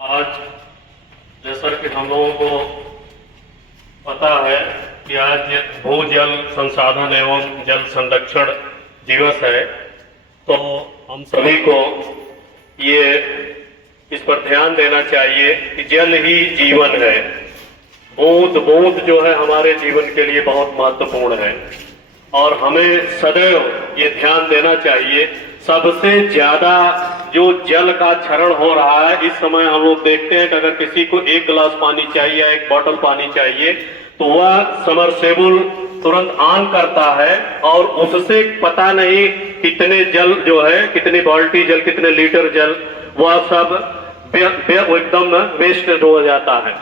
आज जैसा कि हम लोगों को पता है कि आज भूजल संसाधन एवं जल संरक्षण दिवस है, तो हम सभी को ये इस पर ध्यान देना चाहिए कि जल ही जीवन है। बूंद बूंद जो है हमारे जीवन के लिए बहुत महत्वपूर्ण है और हमें सदैव ये ध्यान देना चाहिए। सबसे ज्यादा जो जल का क्षरण हो रहा है इस समय हम लोग देखते हैं कि अगर किसी को एक गिलास पानी चाहिए या एक बोतल पानी चाहिए तो वह समरसेबुल तुरंत ऑन करता है और उससे पता नहीं कितने जल जो है, कितनी बाल्टी जल, कितने लीटर जल, वह सब एकदम वेस्ट हो जाता है।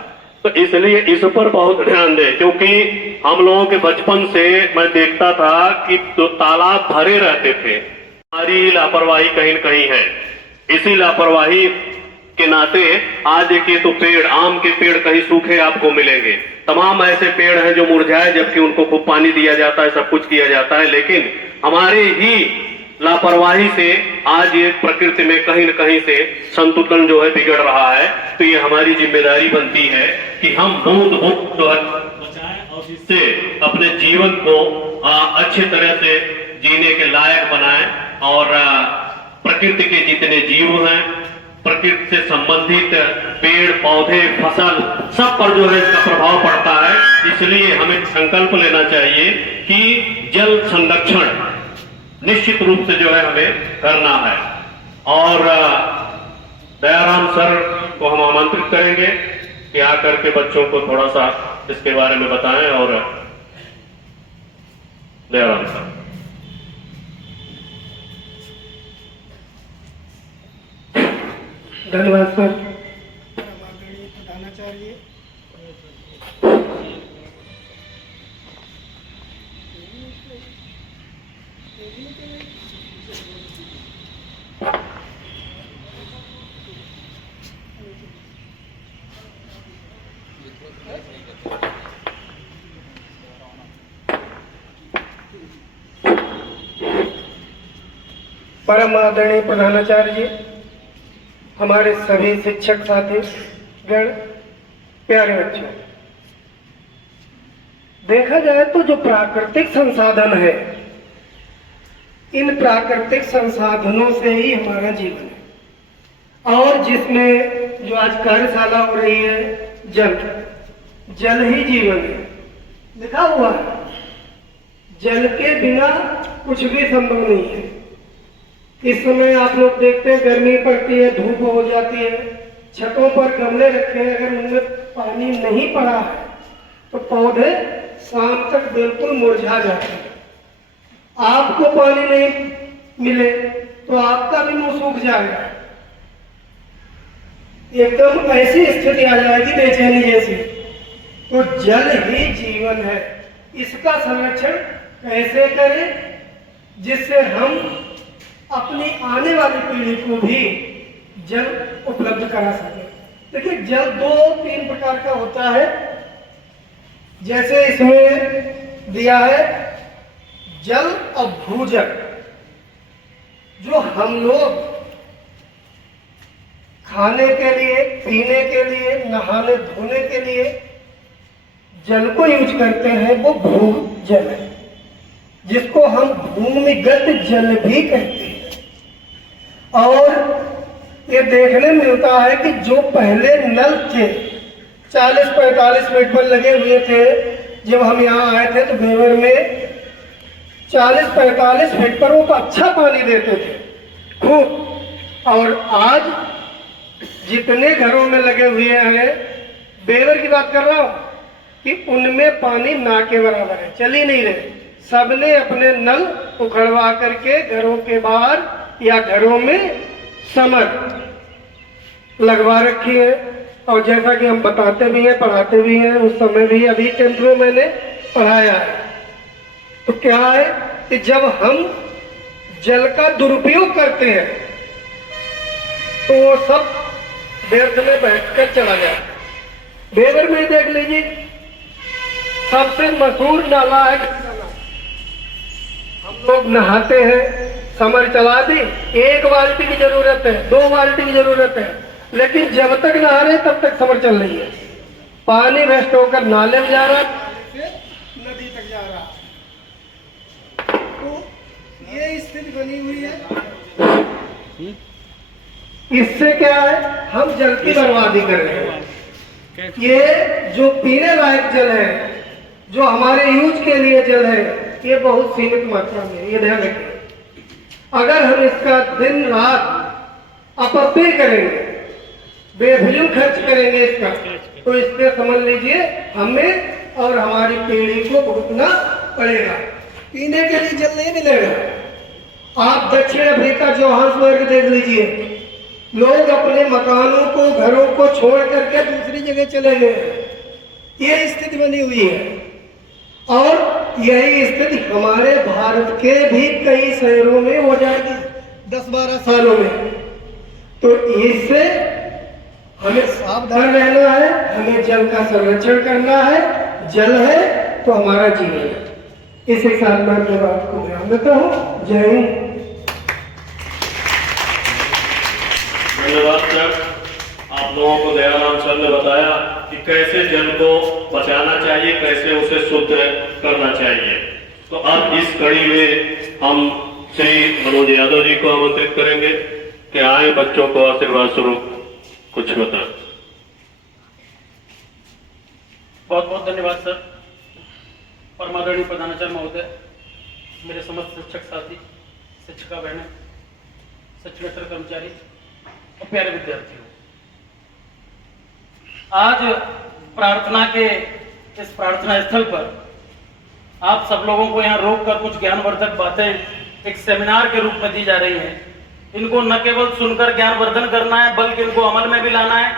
तो इसलिए इस पर बहुत ध्यान दें, क्योंकि हम लोगों के बचपन से मैं देखता था कि तो तालाब भरे रहते थे। हमारी लापरवाही कहीं न कहीं है। इसी लापरवाही के नाते आज देखिए तो पेड़, आम के पेड़ कहीं सूखे आपको मिलेंगे। तमाम ऐसे पेड़ हैं जो मुरझाए, जबकि उनको खूब पानी दिया जाता है, सब कुछ किया जाता है, लेकिन हमारे ही लापरवाही से आज ये प्रकृति में कहीं न कहीं से संतुलन जो है बिगड़ रहा है। तो ये हमारी जिम्मेदारी बनती है कि हम बूंद बूंद जो है बचाएं और इससे अपने जीवन को अच्छी तरह से जीने के लायक बनाएं। और प्रकृति के जितने जीव हैं, प्रकृति से संबंधित पेड़ पौधे फसल सब पर जो है इसका प्रभाव पड़ता है। इसलिए हमें संकल्प लेना चाहिए कि जल संरक्षण निश्चित रूप से जो है हमें करना है। और दयाराम सर को हम आमंत्रित करेंगे कि आकर के बच्चों को थोड़ा सा इसके बारे में बताएं। और दयाराम सर। धन्यवाद सर। प्रधानाचार्य परम आदरणीय प्रधानाचार्य जी, हमारे सभी शिक्षक साथी गण, प्यारे बच्चों, देखा जाए तो जो प्राकृतिक संसाधन है, इन प्राकृतिक संसाधनों से ही हमारा जीवन है। और जिसमें जो आज कार्यशाला हो रही है, जल ही जीवन है लिखा हुआ है। जल के बिना कुछ भी संभव नहीं है। इस समय आप लोग देखते हैं गर्मी पड़ती है, धूप हो जाती है, छतों पर गमले रखे हैं, अगर उनमें पानी नहीं पड़ा है तो पौधे शाम तक बिल्कुल मुरझा जाते हैं। आपको पानी नहीं मिले तो आपका भी मुंह सूख जाएगा, एकदम ऐसी स्थिति आ जाएगी बेचैनी जैसी। तो जल ही जीवन है। इसका संरक्षण कैसे करें जिससे हम अपनी आने वाली पीढ़ी को भी जल उपलब्ध करा सके। देखिए, जल 2-3 प्रकार का होता है। जैसे इसमें दिया है जल और भूजल। जो हम लोग खाने के लिए, पीने के लिए, नहाने धोने के लिए जल को यूज करते हैं वो भूजल है, जिसको हम भूमिगत जल भी कहते हैं। और ये देखने में मिलता है कि जो पहले नल थे 40-45 फीट पर लगे हुए थे, जब हम यहाँ आए थे तो बेवर में 40-45 फीट पर वो अच्छा पानी देते थे खूब। और आज जितने घरों में लगे हुए हैं, बेवर की बात कर रहा हूँ, कि उनमें पानी ना के बराबर है, चल ही नहीं रहे। सबने अपने नल उखड़वा करके घरों के बाहर या घरों में समर लगवा रखी है। और जैसा कि हम बताते भी हैं, पढ़ाते भी हैं, उस समय भी अभी 10th में मैंने पढ़ाया है। तो क्या है कि जब हम जल का दुरुपयोग करते हैं तो वो सब व्यर्थ में बैठकर चला जाता है। बेवर में देख लीजिए, सबसे मशहूर नाला है। हम लोग नहाते हैं, समर चला दी, 1 बाल्टी की जरूरत है, 2 बाल्टी की जरूरत है। लेकिन जब तक नहा रहे तब तक समर चल रही है। पानी वेस्ट होकर नाले में जा रहा, फिर नदी तक जा रहा। तो ये स्थिति बनी हुई है। इससे क्या है, हम जल की बर्बादी कर रहे हैं। ये जो पीने लायक जल है, जो हमारे यूज के लिए जल है, ये बहुत सीमित मात्रा में है, ये ध्यान रखें। अगर हम इसका दिन रात अपव्यय करेंगे, बेफिजूल खर्च करेंगे इसका, तो इससे समझ लीजिए हमें और हमारी पीढ़ी को भुगतना पड़ेगा। पीने के लिए जल नहीं मिलेगा। आप दक्षिण अफ्रीका जोहान्सबर्ग देख लीजिए, लोग अपने मकानों को, घरों को छोड़ करके दूसरी जगह चले गए। ये स्थिति बनी हुई है और यही स्थिति हमारे भारत के भी कई शहरों में हो जाएगी 10-12 सालों में। तो इससे हमें सावधान रहना है, हमें जल का संरक्षण करना है। जल है तो हमारा जीवन है। इसी साथ मैं अपने बात को ध्यान देता हूँ। जय हिंद। धन्यवाद सर। आप लोगों को दयाराम सर ने बताया कि कैसे जल को बचाना चाहिए, कैसे उसे शुद्ध करना चाहिए। तो अब इस कड़ी में हम श्री मनोज यादव जी को आमंत्रित करेंगे कि आए बच्चों को आशीर्वाद स्वरूप कुछ बताएं। बहुत बहुत धन्यवाद सर। परमादरणीय प्रधानाचार्य महोदय, मेरे समस्त शिक्षक साथी, शिक्षिका बहनें, शिक्षकेतर कर्मचारी और प्यारे विद्यार्थियों, आज प्रार्थना के इस प्रार्थना स्थल पर आप सब लोगों को यहाँ रोककर कुछ ज्ञानवर्धक बातें एक सेमिनार के रूप में दी जा रही हैं। इनको न केवल सुनकर ज्ञानवर्धन करना है, बल्कि इनको अमल में भी लाना है।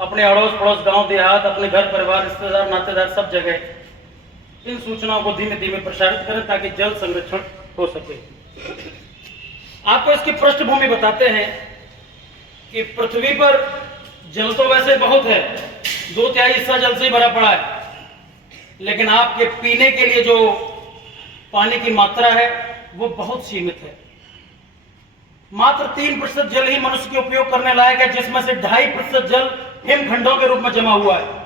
अपने अड़ोस पड़ोस, गांव देहात, अपने घर परिवार, रिश्तेदार, नातेदार, सब जगह इन सूचनाओं को धीमे धीमे प्रसारित करें ताकि जल संरक्षण हो सके। आपको इसकी पृष्ठभूमि बताते हैं कि पृथ्वी पर जल तो वैसे बहुत है, 2/3 हिस्सा जल से ही भरा पड़ा है, लेकिन आपके पीने के लिए जो पानी की मात्रा है वो बहुत सीमित है। मात्र 3% जल ही मनुष्य के उपयोग करने लायक है, जिसमें से 2.5% जल हिमखंडों के रूप में जमा हुआ है।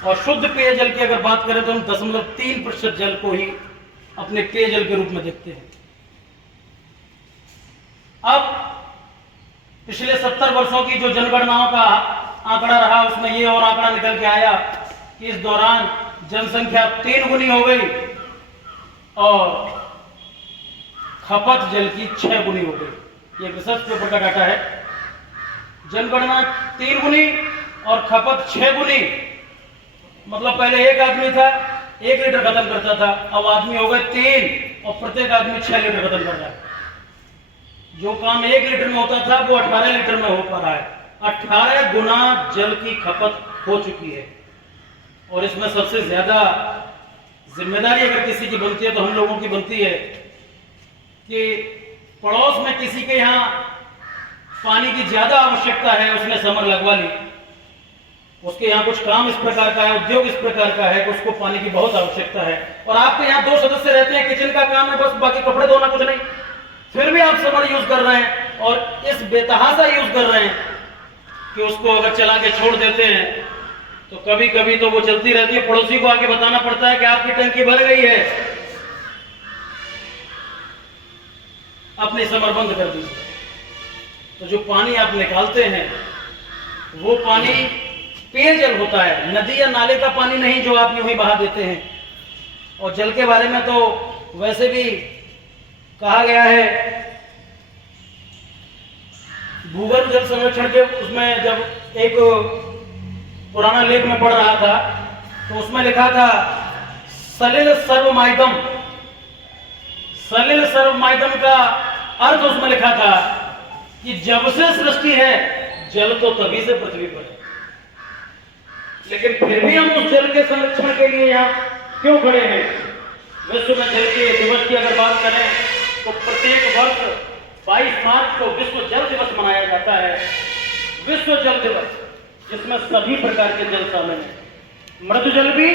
और शुद्ध पेयजल की अगर बात करें तो हम 0.3% जल को ही अपने पेयजल के रूप में देखते हैं। अब पिछले 70 वर्षों की जो जनगणनाओं का आंकड़ा रहा, उसमें ये और आंकड़ा निकल के आया कि इस दौरान जनसंख्या 3 गुनी हो गई और खपत जल की 6 गुनी हो गई। ये रिसर्च पेपर का डाटा है। जनगणना 3 गुनी और खपत 6 गुनी, मतलब पहले एक आदमी था 1 लीटर खत्म करता था, अब आदमी हो गए 3 और प्रत्येक आदमी 6 लीटर खत्म कर रहा है। जो काम 1 लीटर में होता था वो 18 लीटर में हो पा रहा है। 18 गुना जल की खपत हो चुकी है। और इसमें सबसे ज्यादा जिम्मेदारी अगर किसी की बनती है तो हम लोगों की बनती है कि पड़ोस में किसी के यहाँ पानी की ज्यादा आवश्यकता है, उसने समर लगवा ली, उसके यहाँ कुछ काम इस प्रकार का है, उद्योग इस प्रकार का है कि उसको पानी की बहुत आवश्यकता है, और आपके यहाँ 2 सदस्य रहते हैं, किचन का काम है बस, बाकी कपड़े धोना कुछ नहीं, फिर भी आप समर यूज कर रहे हैं और इस बेतहासा यूज कर रहे हैं कि उसको अगर चला के छोड़ देते हैं तो कभी कभी तो वो चलती रहती है, पड़ोसी को आके बताना पड़ता है कि आपकी टंकी भर गई है, अपनी समर बंद कर दी। तो जो पानी आप निकालते हैं वो पानी पेयजल होता है, नदी या नाले का पानी नहीं जो आप यूं ही बहा देते हैं। और जल के बारे में तो वैसे भी कहा गया है, भूगर्भ जल संरक्षण के उसमें जब एक पुराना लेख में पढ़ रहा था तो उसमें लिखा था सलिल सर्वमाइदम। सलिल सर्वमाइदम का अर्थ उसमें लिखा था कि जब से सृष्टि है जल तो तभी से पृथ्वी पर है, लेकिन फिर भी हम उस जल के संरक्षण के लिए यहाँ क्यों खड़े हैं। विश्व में जल के दिवस की अगर बात करें तो प्रत्येक वर्ष 22 मार्च को विश्व जल दिवस मनाया जाता है। विश्व जल दिवस जिसमें सभी प्रकार के जल शामिल हैं, मृदु जल भी,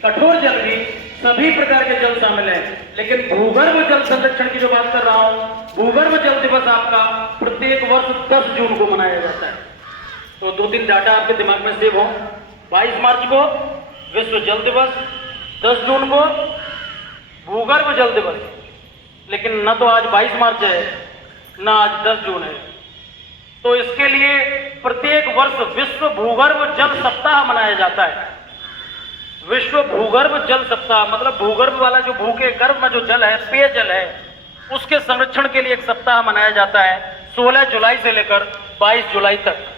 कठोर जल भी, सभी प्रकार के जल शामिल हैं। लेकिन भूगर्भ जल संरक्षण की जो बात कर रहा हूं, भूगर्भ जल दिवस आपका प्रत्येक वर्ष 10 जून को मनाया जाता है। तो 2-3 डाटा आपके दिमाग में सेव हो। 22 मार्च को विश्व जल दिवस, 10 जून को भूगर्भ जल दिवस, लेकिन न तो आज 22 मार्च है न आज 10 जून है। तो इसके लिए प्रत्येक वर्ष विश्व भूगर्भ जल सप्ताह मनाया जाता है। विश्व भूगर्भ जल सप्ताह मतलब भूगर्भ वाला जो भू के गर्भ में जो जल है, पेयजल है, उसके संरक्षण के लिए एक सप्ताह मनाया जाता है 16 जुलाई से लेकर 22 जुलाई तक।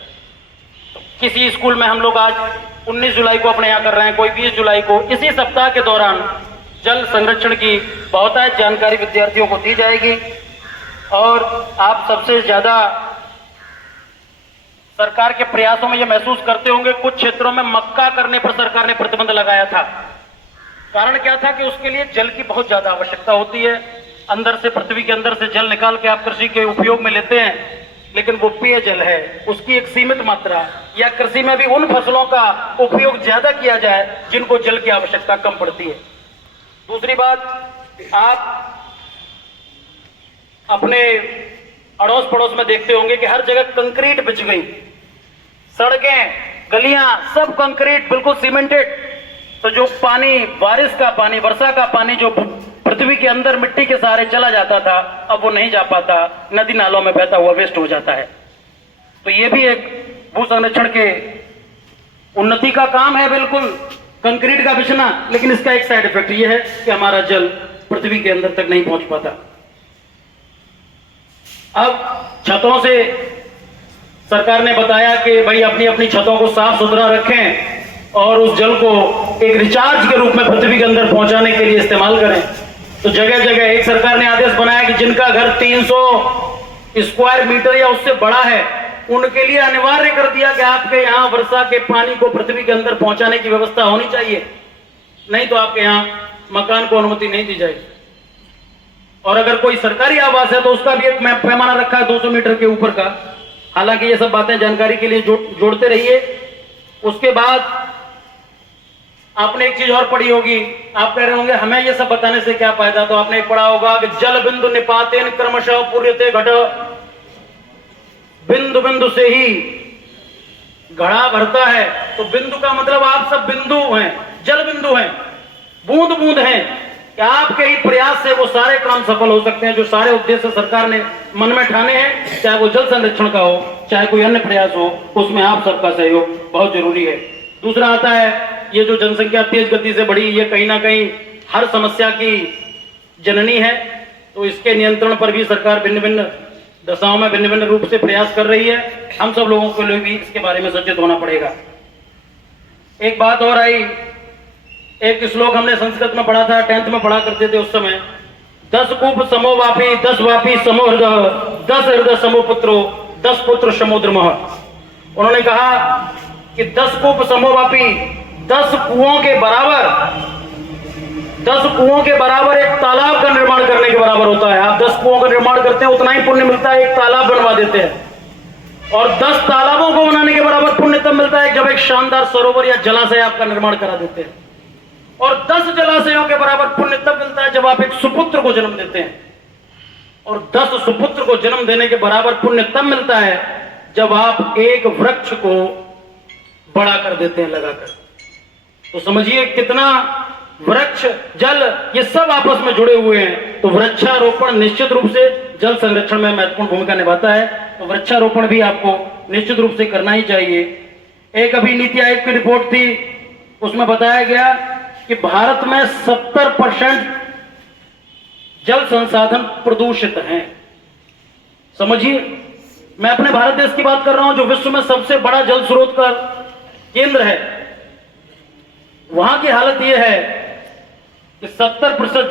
किसी स्कूल में हम लोग आज 19 जुलाई को अपने यहाँ कर रहे हैं, कोई 20 जुलाई को। इसी सप्ताह के दौरान जल संरक्षण की बहुतायत जानकारी विद्यार्थियों को दी जाएगी। और आप सबसे ज्यादा सरकार के प्रयासों में यह महसूस करते होंगे, कुछ क्षेत्रों में मक्का करने पर सरकार ने प्रतिबंध लगाया था। कारण क्या था कि उसके लिए जल की बहुत ज्यादा आवश्यकता होती है। अंदर से, पृथ्वी के अंदर से जल निकाल के आप कृषि के उपयोग में लेते हैं, लेकिन वो पेयजल है, उसकी एक सीमित मात्रा, या कृषि में भी उन फसलों का उपयोग ज्यादा किया जाए जिनको जल की आवश्यकता कम पड़ती है। दूसरी बात, आप अपने अड़ोस पड़ोस में देखते होंगे कि हर जगह कंक्रीट बिछ गई, सड़कें, गलियां सब कंक्रीट, बिल्कुल सीमेंटेड। तो जो पानी, बारिश का पानी, वर्षा का पानी जो पृथ्वी के अंदर मिट्टी के सहारे चला जाता था, अब वो नहीं जा पाता, नदी नालों में बहता हुआ वेस्ट हो जाता है। तो ये भी एक भू संरक्षण के उन्नति का काम है, बिल्कुल कंक्रीट का बिछना। लेकिन इसका एक साइड इफेक्ट ये है कि हमारा जल पृथ्वी के अंदर तक नहीं पहुंच पाता। अब छतों से सरकार ने बताया कि भाई अपनी अपनी छतों को साफ सुथरा रखें और उस जल को एक रिचार्ज के रूप में पृथ्वी के अंदर पहुंचाने के लिए इस्तेमाल करें। तो जगह जगह एक सरकार ने आदेश बनाया कि जिनका घर 300 स्क्वायर मीटर या उससे बड़ा है, उनके लिए अनिवार्य कर दिया कि आपके यहाँ वर्षा के पानी को पृथ्वी के अंदर पहुंचाने की व्यवस्था होनी चाहिए, नहीं तो आपके यहाँ मकान को अनुमति नहीं दी जाएगी। और अगर कोई सरकारी आवास है तो उसका भी एक पैमाना रखा है 200 मीटर के ऊपर का। हालांकि ये सब बातें जानकारी के लिए जोड़ते रहिए। उसके बाद आपने एक चीज और पढ़ी होगी, आप कह रहे होंगे हमें ये सब बताने से क्या फायदा। तो आपने एक पढ़ा होगा कि जल बिंदु निपातेन क्रमशः पूर्यते घट, बिंदु बिंदु से ही घड़ा भरता है। तो बिंदु का मतलब आप सब बिंदु हैं, जल बिंदु हैं, बूंद बूंद हैं कि आपके ही प्रयास से वो सारे काम सफल हो सकते हैं जो सारे उद्देश्य सरकार ने मन में ठाने हैं, चाहे वो जल संरक्षण का हो, चाहे कोई अन्य प्रयास हो, उसमें आप सबका सहयोग बहुत जरूरी है। दूसरा आता है, ये जो जनसंख्या तेज गति से बढ़ी, ये कहीं ना कहीं हर समस्या की जननी है। तो इसके नियंत्रण पर भी सरकार भिन्न भिन्न दशाओं में भिन्न भिन्न रूप से प्रयास कर रही है। हम सब लोगों के लिए भी इसके बारे में सचेत होना पड़ेगा। एक बात और आई, एक श्लोक हमने संस्कृत में पढ़ा था, 10th में पढ़ा करते थे उस समय, 10 कूप समो वापी 10 वापी समो हृदय 10 हृदय समो पुत्रो 10 पुत्र समुद्र मह। उन्होंने कहा कि 10 कूप समो वापी, 10 कुओं के बराबर, 10 कुओं के बराबर एक तालाब का निर्माण करने के बराबर होता है। आप 10 कुओं का निर्माण करते हैं, उतना ही पुण्य मिलता है एक तालाब बनवा देते हैं। और 10 तालाबों को बनाने के बराबर पुण्य तब मिलता है जब एक शानदार सरोवर या जलाशय आपका निर्माण करा देते हैं। और 10 जलाशयों के बराबर पुण्य तब मिलता है जब आप एक सुपुत्र को जन्म देते हैं। और 10 सुपुत्र को जन्म देने के बराबर पुण्य तब मिलता है जब आप एक वृक्ष को बड़ा कर देते हैं लगाकर। तो समझिए कितना वृक्ष, जल, ये सब आपस में जुड़े हुए हैं। तो वृक्षारोपण निश्चित रूप से जल संरक्षण में महत्वपूर्ण भूमिका निभाता है। तो वृक्षारोपण भी आपको निश्चित रूप से करना ही चाहिए। एक अभी नीति आयोग की रिपोर्ट थी, उसमें बताया गया कि भारत में 70% जल संसाधन प्रदूषित हैं। समझिए, मैं अपने भारत देश की बात कर रहा हूं जो विश्व में सबसे बड़ा जल स्रोत का केंद्र है। वहां की हालत यह है कि 70%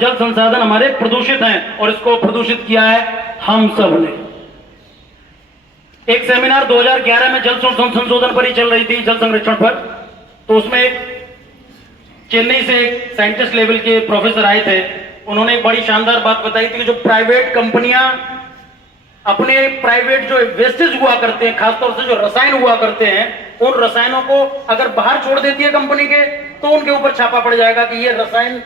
जल संसाधन हमारे प्रदूषित हैं और इसको प्रदूषित किया है हम सब ने। एक सेमिनार 2011 में जल संशोधन पर ही चल रही थी, जल संरक्षण पर। तो उसमें एक चेन्नई से एक साइंटिस्ट लेवल के प्रोफेसर आए थे। उन्होंने एक बड़ी शानदार बात बताई थी कि जो प्राइवेट कंपनियां अपने प्राइवेट जो वेस्टेज हुआ करते हैं, खासतौर से जो रसायन हुआ करते हैं, उन रसायनों को अगर बाहर छोड़ देती है कंपनी के, तो उनके ऊपर छापा पड़ जाएगा कि ये रसायन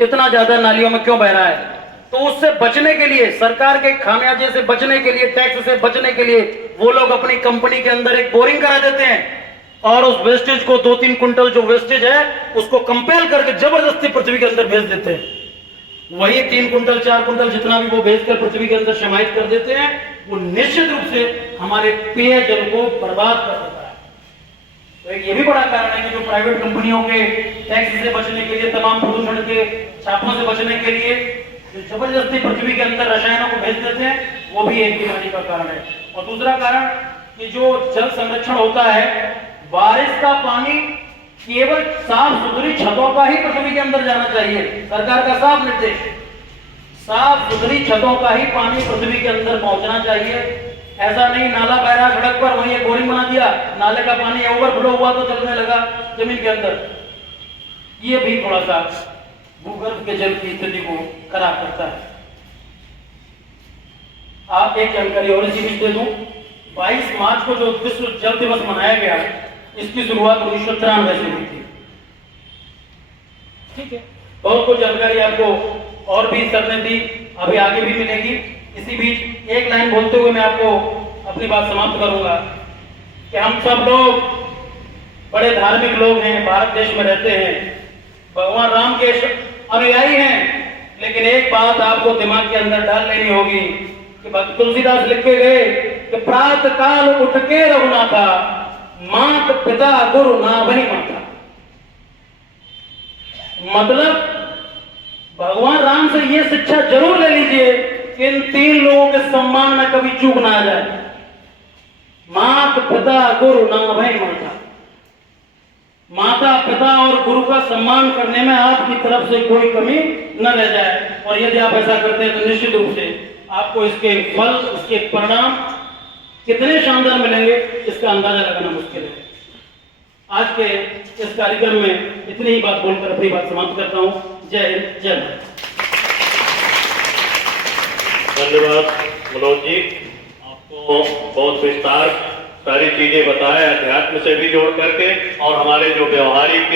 इतना ज्यादा नालियों में क्यों बह रहा है। तो उससे बचने के लिए, सरकार के खामियाजे से बचने के लिए, टैक्स से बचने के लिए वो लोग अपनी कंपनी के अंदर एक बोरिंग करा देते हैं और उस वेस्टेज को 2-3 कुंटल जो वेस्टेज है उसको कंपेल करके जबरदस्ती पृथ्वी के अंदर भेज देते हैं। वही 3 कुंटल 4 कुंटल जितना भी वो भेजकर पृथ्वी के अंदर समाहित कर देते हैं, वो निश्चित रूप से हमारे पेयजल को बर्बाद कर देता है। तो एक ये भी बड़ा कारण है कि जो प्राइवेट कंपनियों के टैक्स से बचने के लिए, तमाम प्रदूषण के छापों से बचने के लिए जो जबरदस्ती पृथ्वी के अंदर रसायनों को भेज देते हैं, वो भी एक बीमारी का कारण है। और दूसरा कारण कि जो जल संरक्षण होता है, बारिश का पानी केवल साफ सुथरी छतों का ही पृथ्वी के अंदर जाना चाहिए। सरकार का साफ निर्देश, साफ सुथरी छतों का ही पानी पृथ्वी के अंदर पहुंचना चाहिए। ऐसा नहीं नाला बह रहा सड़क पर, वहीं एक बोरिंग बना दिया, नाले का पानी ओवरफ्लो हुआ तो चलने लगा जमीन के अंदर। ये भी थोड़ा सा भूगर्भ के जल की स्थिति को खराब करता है। आप एक जानकारी और इसी बीच दे दूं, 22 मार्च को जो विश्व जल दिवस मनाया गया, इसकी शुरुआत 1993 से हुई थी। ठीक है, बहुत कुछ जानकारी आपको और भी सर ने दी, अभी आगे भी मिलेगी। इसी बीच एक लाइन बोलते हुए मैं आपको अपनी बात समाप्त करूंगा कि हम सब लोग बड़े धार्मिक लोग हैं, भारत देश में रहते हैं, भगवान राम के अनुयायी हैं, लेकिन एक बात आपको दिमाग के अंदर डाल लेनी होगी कि भक्त तुलसीदास लिख के गए कि प्रातः काल उठ के रघुनाथा, मात पिता गुरु ना वही माता। मतलब भगवान राम से ये शिक्षा जरूर ले लीजिए कि इन 3 लोगों के सम्मान में कभी चूक ना आ जाए। मात पिता गुरु ना वही माता। माता पिता और गुरु का सम्मान करने में आपकी तरफ से कोई कमी न रह जाए, और यदि आप ऐसा करते हैं तो निश्चित रूप से आपको इसके फल, उसके परिणाम कितने शानदार मिलेंगे इसका अंदाजा लगाना मुश्किल है। आज के इस कार्यक्रम में इतनी ही बात बोलकर अपनी बात समाप्त करता हूं। जय हिंद, जय भारत। धन्यवाद मनोज जी, आपको बहुत विस्तार सारी चीजें बताया, अध्यात्म से भी जोड़ करके और हमारे जो व्यवहारिक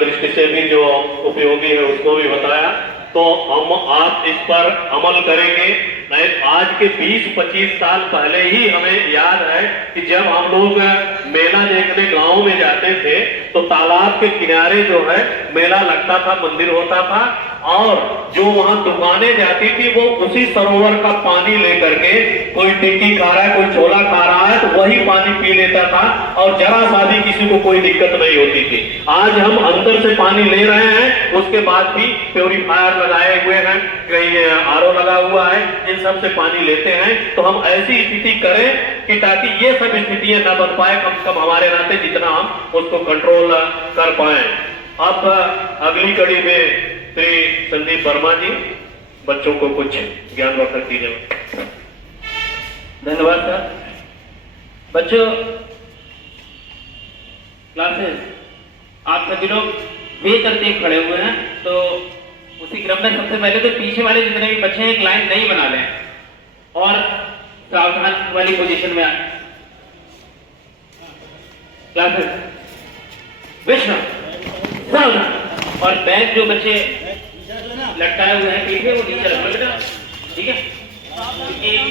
दृष्टि से भी जो उपयोगी है उसको भी बताया। तो हम आप इस पर अमल करेंगे। नहीं, आज के 20-25 साल पहले ही हमें याद है कि जब हम लोग मेला देखने गांव में जाते थे तो तालाब के किनारे जो है मेला लगता था, मंदिर होता था, और जो वहां दुकानें जाती थी वो उसी सरोवर का पानी लेकर के, कोई टिक्की खा रहा है, कोई छोला खा रहा है तो वही पानी पी लेता था और जरा सा भी किसी को कोई दिक्कत नहीं होती थी। आज हम अंदर से पानी ले रहे हैं, उसके बाद भी प्योरीफायर लगाए हुए हैं, कहीं आरओ लगा हुआ है, इन सब से पानी लेते हैं। तो हम ऐसी स्थिति करें कि ताकि ये सब स्थितियां न बन पाए, कम से कम हमारे नाते जितना हम उसको कंट्रोल कर पाए। अब अगली कड़ी में श्री संदीप वर्मा जी बच्चों को कुछ ज्ञानवर्धक कीजिए। धन्यवाद सर। बच्चों, क्लासेस आप सभी लोग बेतरतीब खड़े हुए हैं, तो उसी क्रम में सबसे पहले तो पीछे वाले जितने भी बच्चे हैं एक लाइन नहीं बना लें और सावधान वाली पोजीशन में आए। क्लासेस विश्राम, सावधान। और बैग जो बच्चे लटकाए हुए हैं पीछे वो नीचे रख लो, ठीक है?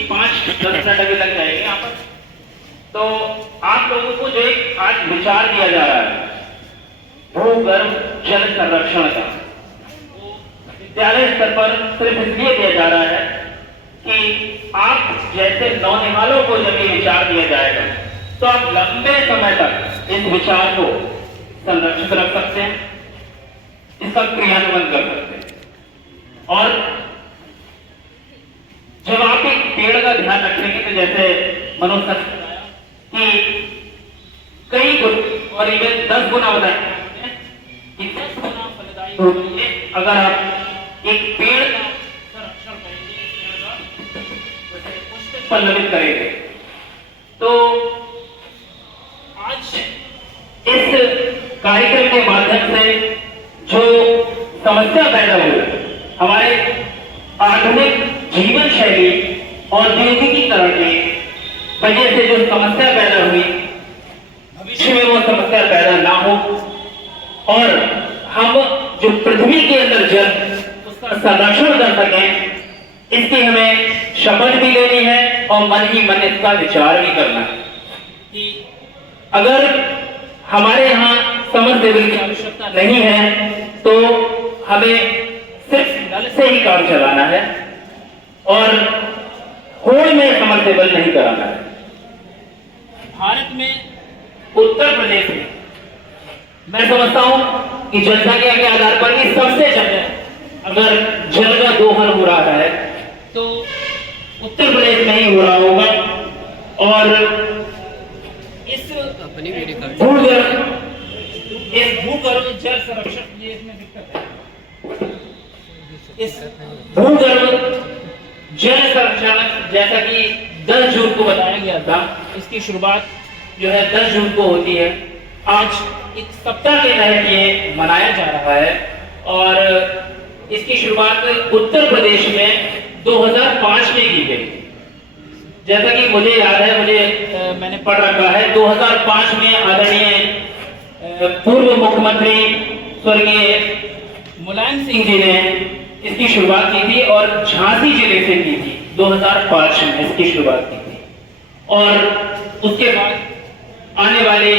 5-10 मिनट अभी लग जाएंगे यहाँ पर। तो आप लोगों को जो एक आज विचार दिया जा रहा है भूगर्भ जल संरक्षण का, विद्यालय स्तर पर सिर्फ इसलिए दिया जा रहा है कि आप जैसे नौनिहालों को जब ये विचार दिया जाएगा तो आप लंबे समय तक इस विचार को संरक्षित रख सकते हैं, इसका क्रियान्वयन कर सकते हैं। और जब आप एक पेड़ का ध्यान रखेंगे तो जैसे मनोज सर ने बताया कि कई गुना और इवन 10 गुना बताए कि 10 गुना फलदायी होगी अगर आप एक पेड़ का संरक्षण करेंगे, एक पेड़ का पुष्प पल्लवित करेंगे। तो आज इस कार्यक्रम के माध्यम से जो समस्या पैदा हुई, हमारे आधुनिक जीवन शैली और औद्योगिकीकरण की वजह से जो समस्या पैदा हुई, भविष्य में वो समस्या पैदा ना हो और हम जो पृथ्वी के अंदर जल उसका संरक्षण कर सकें, इसकी हमें शपथ भी लेनी है और मन ही मन इसका विचार भी करना है कि अगर हमारे यहाँ समरसेबल की आवश्यकता नहीं है तो हमें सिर्फ नल से ही काम चलाना है और होड़ में समरसेबल नहीं कराना है। भारत में उत्तर प्रदेश में मैं समझता हूं कि जनसंख्या के आधार पर भी सबसे ज्यादा अगर जल का दोहन हो रहा है तो उत्तर प्रदेश में ही हो रहा होगा। और इस भूगर्भ जल संरक्षण, ये इसमें दिक्कत है, इस भूगर्भ जल संरक्षण जैसा कि 10 जून को बताया गया था, इसकी शुरुआत जो है 10 जून को होती है। आज एक सप्ताह के तहत ये मनाया जा रहा है और इसकी शुरुआत उत्तर प्रदेश में 2005 में की गई। जैसा कि मुझे याद है, मैंने पढ़ रखा है, 2005 में आदरणीय पूर्व मुख्यमंत्री स्वर्गीय मुलायम सिंह जी ने इसकी शुरुआत की थी और झांसी जिले से की थी। 2005 में इसकी शुरुआत की थी और उसके बाद आने वाले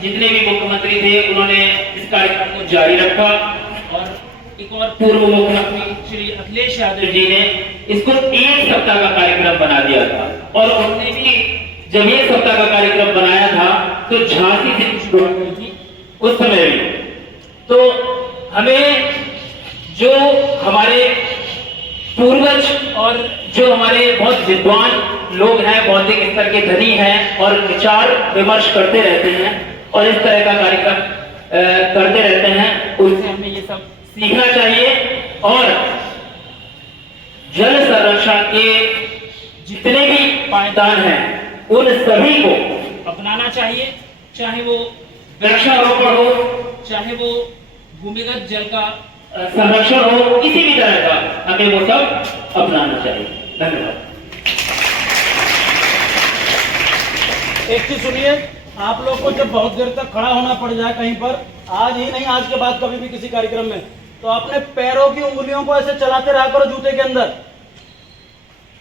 जितने भी मुख्यमंत्री थे उन्होंने इस कार्यक्रम को जारी रखा और एक और पूर्व मुख्यमंत्री श्री अखिलेश यादव जी ने इसको 1 सप्ताह का कार्यक्रम बना दिया था और उन्होंने भी जब 1 सप्ताह का कार्यक्रम बनाया था तो झांसी से शुरुआत हुई थी उस समय भी। तो हमें जो हमारे पूर्वज और जो हमारे बहुत विद्वान लोग हैं, बौद्धिक स्तर के धनी हैं और विचार विमर्श करते रहते हैं और इस तरह का कार्यक्रम करते रहते हैं, उनसे हमें ये सब सीखना चाहिए और जल संरक्षण के जितने भी पायदान हैं उन सभी को अपनाना चाहिए, चाहे वो वृक्षारोपण हो, चाहे वो भूमिगत जल का संरक्षण हो, किसी भी तरह का हमें वो सब अपनाना चाहिए। धन्यवाद। एक चीज सुनिए, आप लोग को जब बहुत देर तक खड़ा होना पड़ जाए कहीं पर, आज ही नहीं आज के बाद कभी भी किसी कार्यक्रम में, तो अपने पैरों की उंगलियों को ऐसे चलाते रहा करो जूते के अंदर,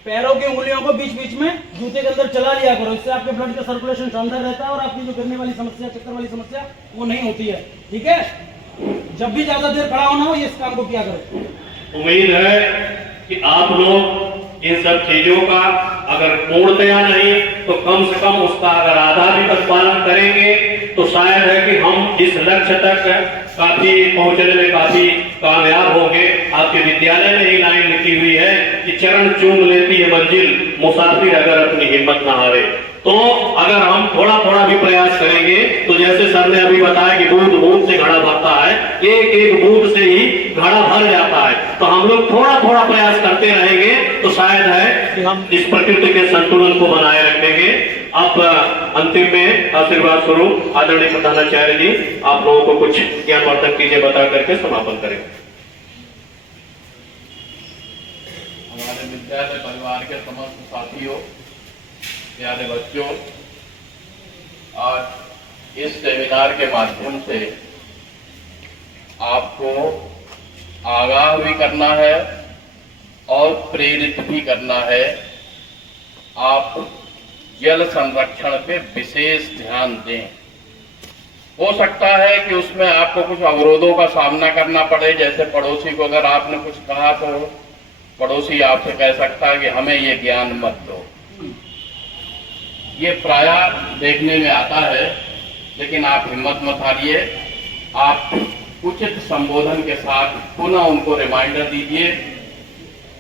पैरों की उंगलियों को बीच बीच में जूते के अंदर चला लिया करो। इससे आपके ब्लड का सर्कुलेशन शानदार रहता है और आपकी जो गिरने वाली समस्या, चक्कर वाली समस्या, वो नहीं होती है। ठीक है, जब भी ज्यादा देर खड़ा होना हो ये इस काम को किया करो। उम्मीद है कि आप लोग इन सब चीजों का अगर पूर्णतया नहीं तो कम से कम उसका अगर आधा भी तक पालन करेंगे तो शायद है कि हम इस लक्ष्य तक काफी पहुंचने में काफी कामयाब होंगे। आपके विद्यालय में ही लाइन लिखी हुई है कि चरण चूम लेती है मंजिल, मुसाफिर अगर अपनी हिम्मत न हारे। तो अगर हम थोड़ा थोड़ा भी प्रयास करेंगे तो जैसे सर ने अभी बताया कि बूंद बूंद से घड़ा भरता है, एक एक बूंद से ही घड़ा भर जाता है। तो हम लोग थोड़ा थोड़ा प्रयास करते रहेंगे तो शायद है कि हम इस प्रकृति के संतुलन को बनाए रखेंगे। आप अंतिम में आशीर्वाद स्वरूप आदरणीय प्रधानाचार्य जी आप लोगों को कुछ ज्ञानवर्धक चीजें बता करके समापन करेंगे। हमारे विद्यालय परिवार के समस्त साथियों, प्यारे बच्चों, आज इस सेमिनार के माध्यम से आपको आगाह भी करना है और प्रेरित भी करना है। आप जल संरक्षण पे विशेष ध्यान दें। हो सकता है कि उसमें आपको कुछ अवरोधों का सामना करना पड़े, जैसे पड़ोसी को अगर आपने कुछ कहा तो पड़ोसी आपसे कह सकता है कि हमें ये ज्ञान मत दो। ये प्रायः देखने में आता है, लेकिन आप हिम्मत मत हारिए। आप उचित संबोधन के साथ पुनः उनको रिमाइंडर दीजिए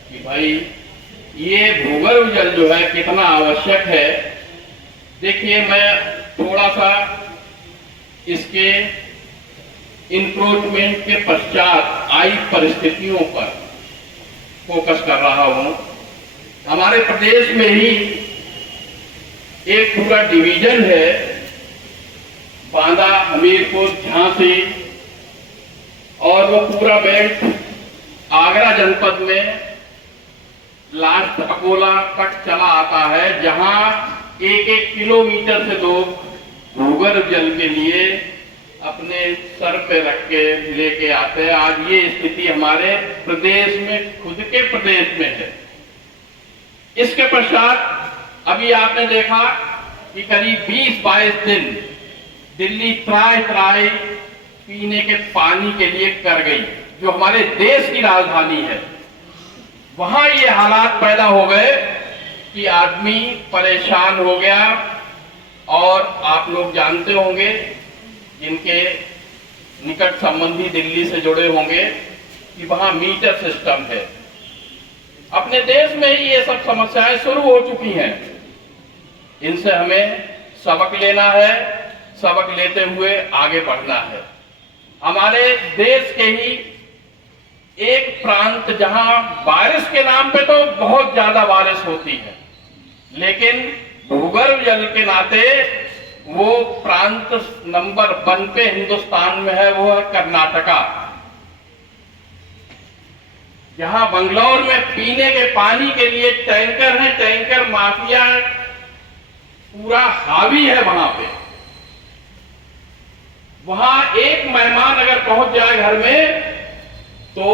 कि भाई ये भूगर्भ जल जो है कितना आवश्यक है। देखिए, मैं थोड़ा सा इसके इंक्रोचमेंट के पश्चात आई परिस्थितियों पर फोकस कर रहा हूं। हमारे प्रदेश में ही एक पूरा डिवीजन है, बांदा, हमीरपुर, झांसी, और वो पूरा बेल्ट आगरा जनपद में लास्ट अकोला तक चला आता है, जहां 1-1 किलोमीटर से लोग भूगर्भ जल के लिए अपने सर पे रख के लेके आते हैं। आज ये स्थिति हमारे प्रदेश में, खुद के प्रदेश में है। इसके पश्चात अभी आपने देखा कि करीब 20-22 दिन दिल्ली त्राय पीने के पानी के लिए कर गई, जो हमारे देश की राजधानी है। वहां ये हालात पैदा हो गए कि आदमी परेशान हो गया। और आप लोग जानते होंगे, जिनके निकट संबंधी दिल्ली से जुड़े होंगे, कि वहां मीटर सिस्टम है। अपने देश में ही ये सब समस्याएं शुरू हो चुकी हैं। इनसे हमें सबक लेना है, सबक लेते हुए आगे बढ़ना है। हमारे देश के ही एक प्रांत, जहां बारिश के नाम पे तो बहुत ज्यादा बारिश होती है, लेकिन भूगर्भ जल के नाते वो प्रांत नंबर 1 पे हिंदुस्तान में है, वो है कर्नाटका। जहां बंगलौर में पीने के पानी के लिए टैंकर है, टैंकर माफिया पूरा हावी है वहां पे। वहां एक मेहमान अगर पहुंच जाए घर में तो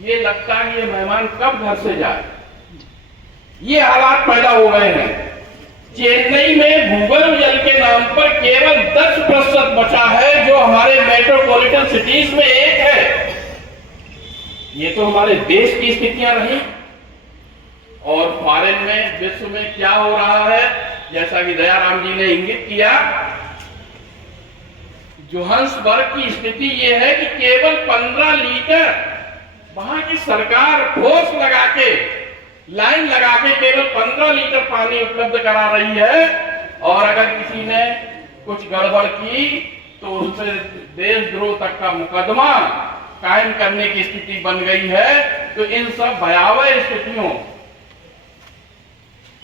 ये लगता है ये मेहमान कब घर से जाए। ये हालात पैदा हो गए हैं। चेन्नई में भूगर्भ जल के नाम पर केवल 10% बचा है, जो हमारे मेट्रोपॉलिटन सिटीज में 1 है। ये तो हमारे देश की स्थितियां रही। और फॉरेन में, विश्व में क्या हो रहा है, जैसा कि दयाराम जी ने इंगित किया, जोहान्सबर्ग की स्थिति यह है कि केवल 15 लीटर वहां की सरकार ठोस लगा के, लाइन लगा के केवल 15 लीटर पानी उपलब्ध करा रही है। और अगर किसी ने कुछ गड़बड़ की तो उससे देशद्रोह तक का मुकदमा कायम करने की स्थिति बन गई है। तो इन सब भयावह स्थितियों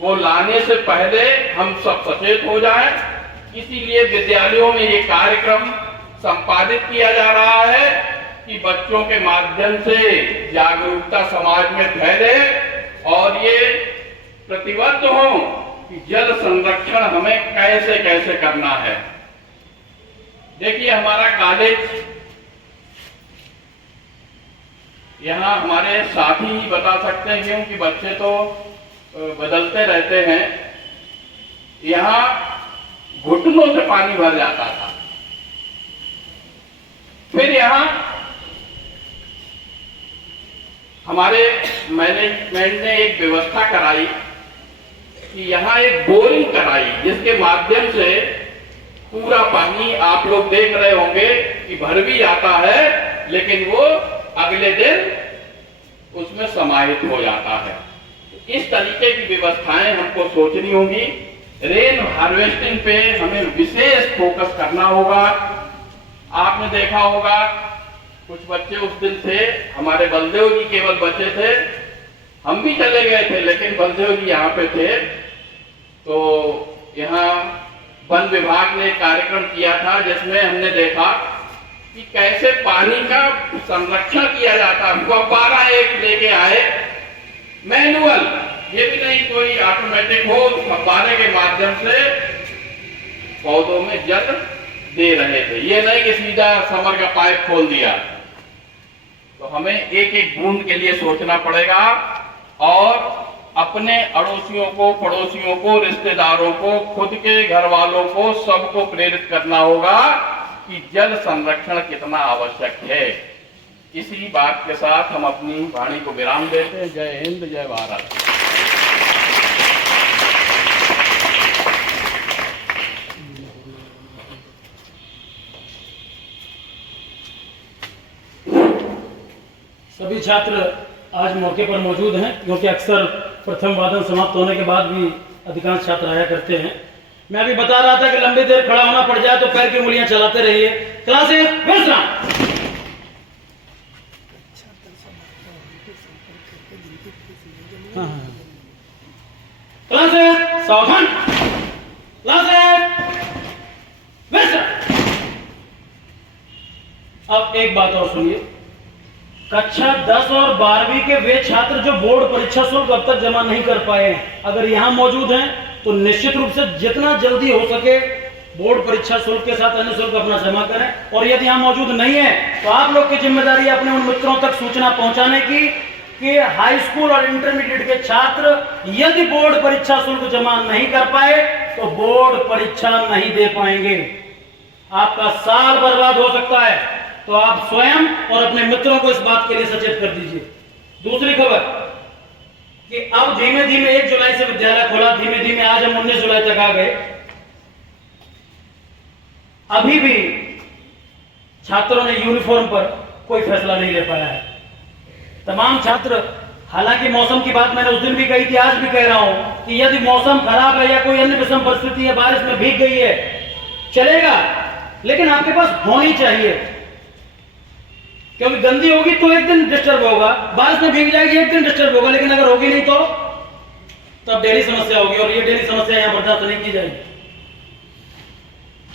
को लाने से पहले हम सब सचेत हो जाएं। इसीलिए विद्यालयों में ये कार्यक्रम संपादित किया जा रहा है कि बच्चों के माध्यम से जागरूकता समाज में फैले और ये प्रतिबद्ध हो कि जल संरक्षण हमें कैसे कैसे करना है। देखिए, हमारा कॉलेज यहाँ हमारे साथी ही बता सकते हैं, क्योंकि बच्चे तो बदलते रहते हैं। यहाँ घुटनों से पानी भर जाता था। फिर यहाँ हमारे मैनेजमेंट ने एक व्यवस्था कराई कि यहाँ एक बोरिंग कराई, जिसके माध्यम से पूरा पानी, आप लोग देख रहे होंगे कि भर भी जाता है, लेकिन वो अगले दिन उसमें समाहित हो जाता है। इस तरीके की व्यवस्थाएं हमको सोचनी होगी। रेन हार्वेस्टिंग पे हमें विशेष फोकस करना होगा। आपने देखा होगा, कुछ बच्चे उस दिन थे, हमारे बलदेव जी केवल बच्चे थे, हम भी चले गए थे, लेकिन बलदेव जी यहाँ पे थे। तो यहाँ वन विभाग ने कार्यक्रम किया था, जिसमें हमने देखा कि कैसे पानी का संरक्षण किया जाता। फव्वारा एक लेके आए, मैनुअल, ये भी नहीं कोई ऑटोमेटिक हो, फव्वारे के माध्यम से पौधों में जल दे रहे थे। ये नहीं कि सीधा समर का पाइप खोल दिया। तो हमें एक एक बूंद के लिए सोचना पड़ेगा और अपने अड़ोसियों को, पड़ोसियों को, रिश्तेदारों को, खुद के घर वालों को, सबको प्रेरित करना होगा कि जल संरक्षण कितना आवश्यक है। इसी बात के साथ हम अपनी वाणी को विराम देते हैं। जय हिंद, जय भारत। सभी छात्र आज मौके पर मौजूद हैं, क्योंकि अक्सर प्रथम वादन समाप्त होने के बाद भी अधिकांश छात्र आया करते हैं। मैं अभी बता रहा था कि लंबी देर खड़ा होना पड़ जाए तो पैर की उंगलियां चलाते रहिए। क्लासेस विश्राम। क्लासेस सावधान। क्लासेस विश्राम। अब एक बात और सुनिए, कक्षा 10 और 12वीं के वे छात्र जो बोर्ड परीक्षा शुल्क अब तक जमा नहीं कर पाए हैं, अगर यहां मौजूद हैं तो निश्चित रूप से जितना जल्दी हो सके बोर्ड परीक्षा शुल्क के साथ अन्य शुल्क अपना जमा करें। और यदि यहां मौजूद नहीं है तो आप लोग की जिम्मेदारी है अपने उन मित्रों तक सूचना पहुंचाने की कि हाई स्कूल और इंटरमीडिएट के छात्र यदि बोर्ड परीक्षा शुल्क जमा नहीं कर पाए तो बोर्ड परीक्षा नहीं दे पाएंगे। आपका साल बर्बाद हो सकता है। तो आप स्वयं और अपने मित्रों को इस बात के लिए सचेत कर दीजिए। दूसरी खबर कि अब धीमे धीमे 1 जुलाई से विद्यालय खुला, धीमे धीमे आज हम 19 जुलाई तक आ गए। अभी भी छात्रों ने यूनिफॉर्म पर कोई फैसला नहीं ले पाया है। तमाम छात्र, हालांकि मौसम की बात मैंने उस दिन भी कही थी, आज भी कह रहा हूं कि यदि मौसम खराब है या कोई अन्य विषम परिस्थिति है, बारिश में भीग गई है, चलेगा, लेकिन आपके पास होनी चाहिए। क्योंकि गंदी होगी तो एक दिन डिस्टर्ब होगा, बारिश में भीग जाएगी एक दिन डिस्टर्ब होगा, लेकिन अगर होगी नहीं तो तब डेली समस्या होगी, और ये डेली समस्या यहां बर्दाश्त नहीं की जाएगी।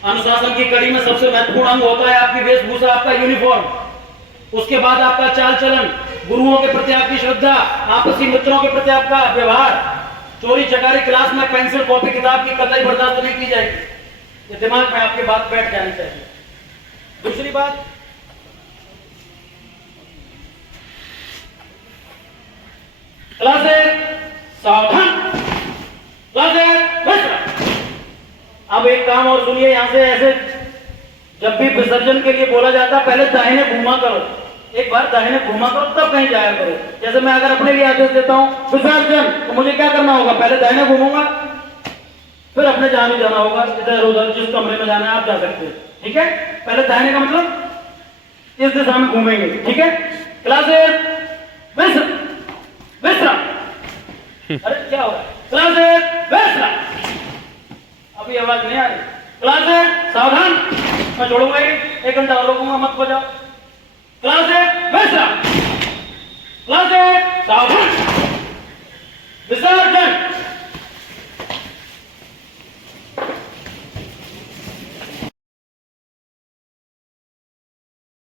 अनुशासन की कड़ी में सबसे महत्वपूर्ण अंग होता है आपकी वेशभूषा, आपका यूनिफॉर्म। उसके बाद आपका चाल चलन, गुरुओं के प्रति आपकी श्रद्धा, आपसी मित्रों के प्रति आपका व्यवहार। चोरी चकारी क्लास में पेंसिल कॉपी किताब की कतई बर्दाश्त नहीं की जाएगी। ये दिमाग में आपकी बात बैठ जानी चाहिए। दूसरी बात, क्लास सावधान, क्लास। अब एक काम और सुनिए, यहां से ऐसे जब भी विसर्जन के लिए बोला जाता है पहले दाहिने घूमा करो, एक बार दाहिने घूमा करो तब कहीं जाया करो। जैसे मैं अगर अपने लिए आदेश देता हूं विसर्जन, तो मुझे क्या करना होगा, पहले दाहिने घूमूंगा, फिर अपने जहां भी जाना होगा, इधर उधर जिस कमरे में जाना है आप जा सकते हैं, ठीक है। पहले दाहिने का मतलब इस दिशा में घूमेंगे, ठीक है। क्लासेस विश्राम। अरे क्या हो रहा है, क्लासेस विश्राम। अभी आवाज नहीं आ रही, क्लासेस सावधान। मैं छोड़ूंगा ही, 1 घंटा और रोकूंगा, मत बजाओ। क्लासेस विश्राम, क्लासेस सावधान, विसर्जन।